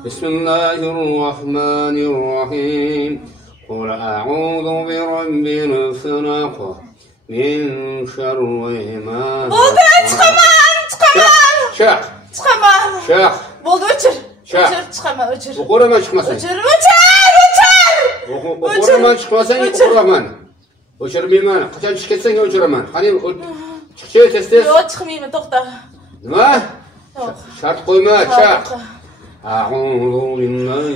بسم الله الرحمن الرحيم قل أعوذ برب الفلق من شر ما Bo'ldi, chiqaman. Chiq. Chiqaman. Chiq. Bo'ldi, o'chir. Chiq. Chiqaman, o'chir. O'qiraman chiqmasang. O'chir. O'qiraman chiqmasang o'qiraman. O'chirmayman. Qachon chiqib ketsang o'chiraman. Qani chiqchi tez. Yo'q, chiqmayman, to'xta. Nima? Yo'q. Shart qo'yma, chiq. أعوذ بالله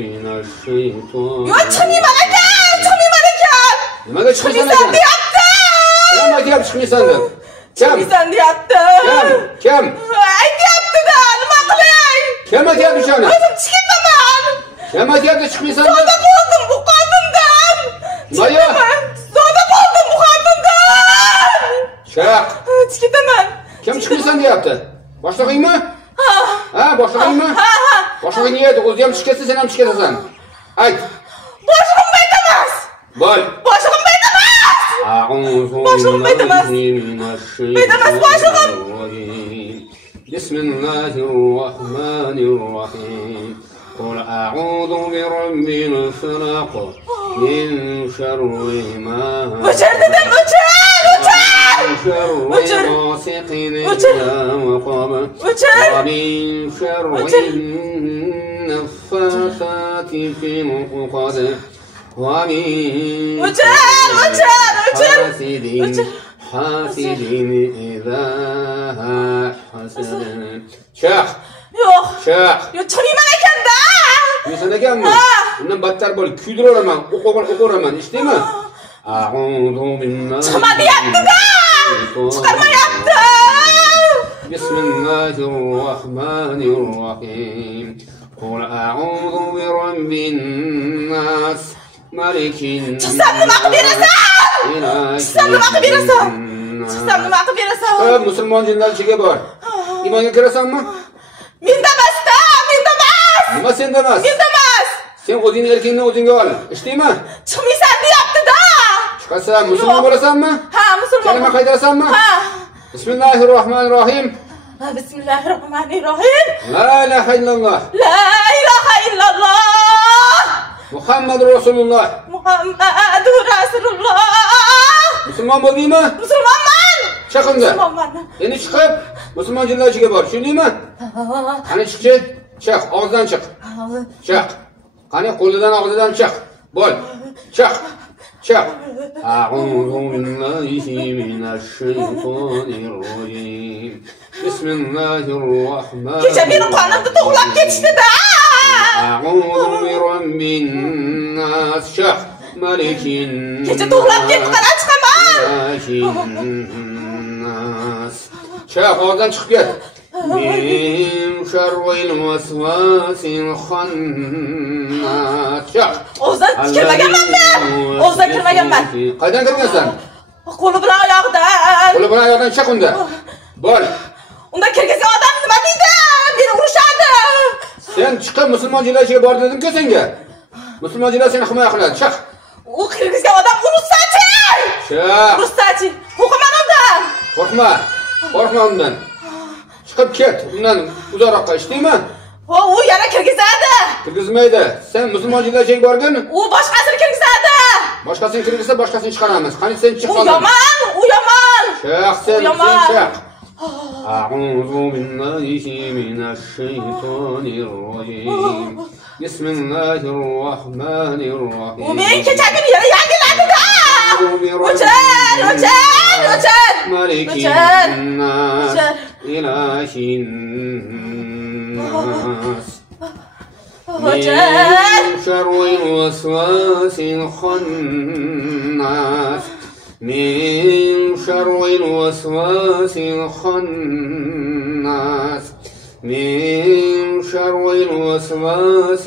من الشيطان. Yo'q, chiqmayman ekan. Nimaga chiqmaysan ekan? Nima deyapti chiqmaysan deb? Chiqmaysan deyapti. Kim? Aytyapti-da, nima qilay? Kim aytyapti shuni? O'zim chiqaman. Kim aytyapti chiqmaysan deb? Zoda bo'ldim bu qonundan. Nima? Zoda bo'ldim bu qonundan. Chiq. Chiqaman. Kim chiqmaysan deyapti? Boshlig'ingmi? Ha, boshlig'ingmi? Boshlig'ing edi, o'zi ham chiqib ketsa, sen ham chiqib ketasan. Ayt. Boshlig'im aytamas. Bo'l. Boshlig'im aytamas. Boshlig'im aytamas. Aytamas boshlig'im. بسم الله الرحمن الرحيم قل أعوذ برب الفلق من شر ما o'chir dedim, o'chir. غاسق إذا وقب ومن شر النفاثات في العقد ومن حاسد إذا حسد شيخ Yo'q. شيخ Chiqmayman ekan-da. Sen ekanmi? Undan battar bo'lib kuydiraman, o'qiraman, eshitdingmi? A'udhu billahi. Chiqma deyapti-da. Chiqarmayapti. Bismillahir rohmanir rohim. Qul a'udhu bi robbin nas. Malikin. Chiqsam nima qilib berasan? Musulmon jinlar ichiga bor. Imonga kirasanmi? Menda emas-da, menda emas. Nima senda emas? Menda emas. Sen o'zingni erkingni o'zingga ol. Eshitdingmi? Chiqmaysan deyapti-da. Chiqasan, musulmon bo'lasanmi? Ha, musulmon. Kalima qaydirasanmi? Ha. Bismillahirrohmanirrohim. Bismillahirrohmanirrohim. La ilaha illalloh. La ilaha illalloh. Muhammadur Rasululloh. Muhammadur Rasululloh. Musulmon bo'ldingmi? Musulmonman. Chiq unda. Musulmonman. Endi chiqib, musulmon jinlar ichiga bor. Tushundingmi? Qani chiqchi? Chiq, og'izdan chiq. Chiq. Qani qo'lidan og'zidan chiq. Bo'l. Chiq. Chiq. A'udhu billahi minash shaytonir rojim. Bismillahir rohmanir rohim. Kecha meni qonimni to'g'lab ketishdi-da. A'udhu bi robbin nas. Chiq. Malikin. Kecha to'g'lab ketdi, qara chiqaman. Nas. Chiq, og'izdan chiqib ket. Min sharril waswasil khannas. Chiq. O'zdan kirmaganman men. O'zdan kirmaganman. Qaydan kirgansan? Qo'li bilan oyoqdan. Qo'li bilan oyoqdan chiq unda. Bo'l. Unda kirgizgan odam nima deydi? Meni urishadi. Sen chiqib musulmon jinlar ichiga bor dedim-ku senga. Musulmon jinlar seni himoya qiladi. Chiq. U kirgizgan odam urishsachi. Chiq. Urishsachi. Qo'rqaman undan. Qo'rqma. Qo'rqma undan. Chiqib ket. Undan uzoqroqqa, eshitdingmi? U yana kirgizadi. Kirgizmaydi. Sen musulmon jinlar ichiga borgin. U boshqasini kirgizadi. Boshqasini kirgizsa, boshqasini chiqaramiz. Qani sen chiq U qol. yomon, u yomon. Chiq sen, yomon. chiq. A'udhu billahi minash shaytonir rojim. Bismillahir rohmanir rohim. U men kechagini yana yangiladi-da. O'chir. Malikin nas. Ilahin nas. من شر الوسواس الخناس من شر الوسواس الخناس من شر الوسواس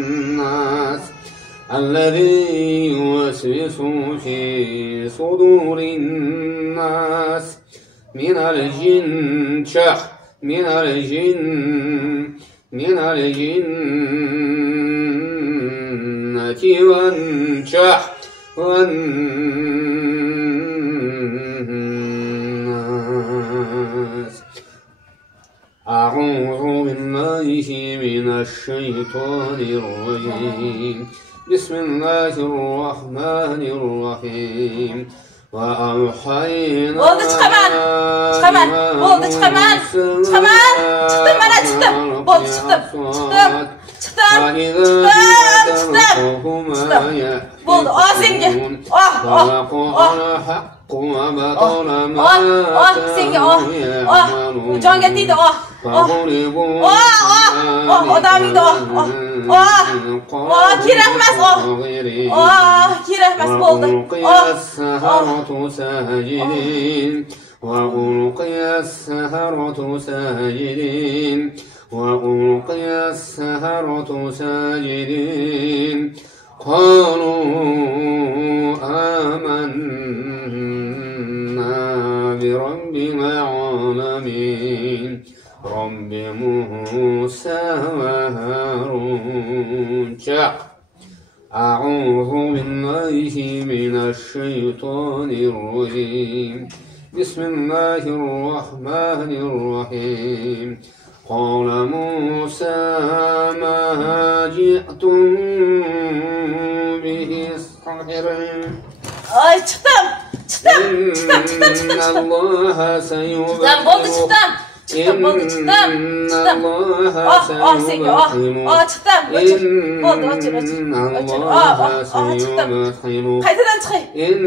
الخناس الذي يوسوس في صدور الناس من الجن من الجنة والناس أعوذ بالله من الشيطان الرجيم بسم الله الرحمن الرحيم وأوحينا Oldu çıkaman. Çıkaman. Oldu çıkaman. Çıkaman. Çıktım bana çıktım. Oldu çıktım. Çıktım. Oldu. Sengi. Sengi. Can getirdi. Odamıydı. Kirahmaz. Kirahmaz oldu. وألقي السحرة ساجدين وألقي السحرة ساجدين قالوا آمنا برب العالمين رب موسى وهارون أعوذ بالله من الشيطان الرجيم بسم الله الرحمن الرحيم قال موسى ما جئتم به السحر Ay çıktım. Çıktım. إن الله سيبطله Oldu çıktım. Çıktım oldu çıktım. Çıktım. Sengi. Çıktım. Oldu açır. Çıktım. Kaytadan çıkayım.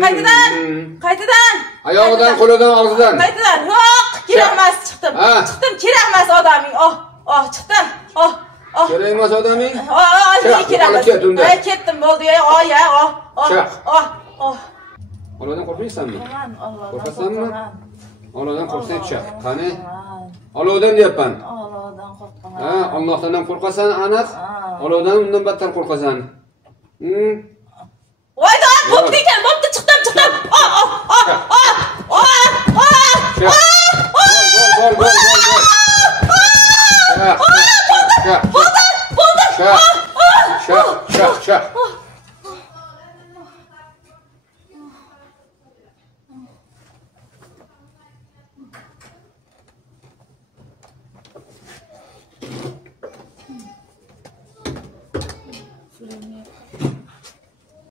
Kaytadan. Ayağıdan, koludan, ağzından. Kaytadan. Yok. Kirahmaz çıktım. Çıktım kirahmaz adamın. Çıktım. Kirahmaz adamın. Ne kirahmaz? Kettim oldu ya. Allah'dan korkuyorsan mı? Korkasan mı? Allah'dan korksan çık. Hani? Allah'dan ne yapan? Allah'dan korkmam. Allah'tan korkasan anak. Allah'dan ondan battar korkasan. Vayda boptu iken boptu çıktım. Şak.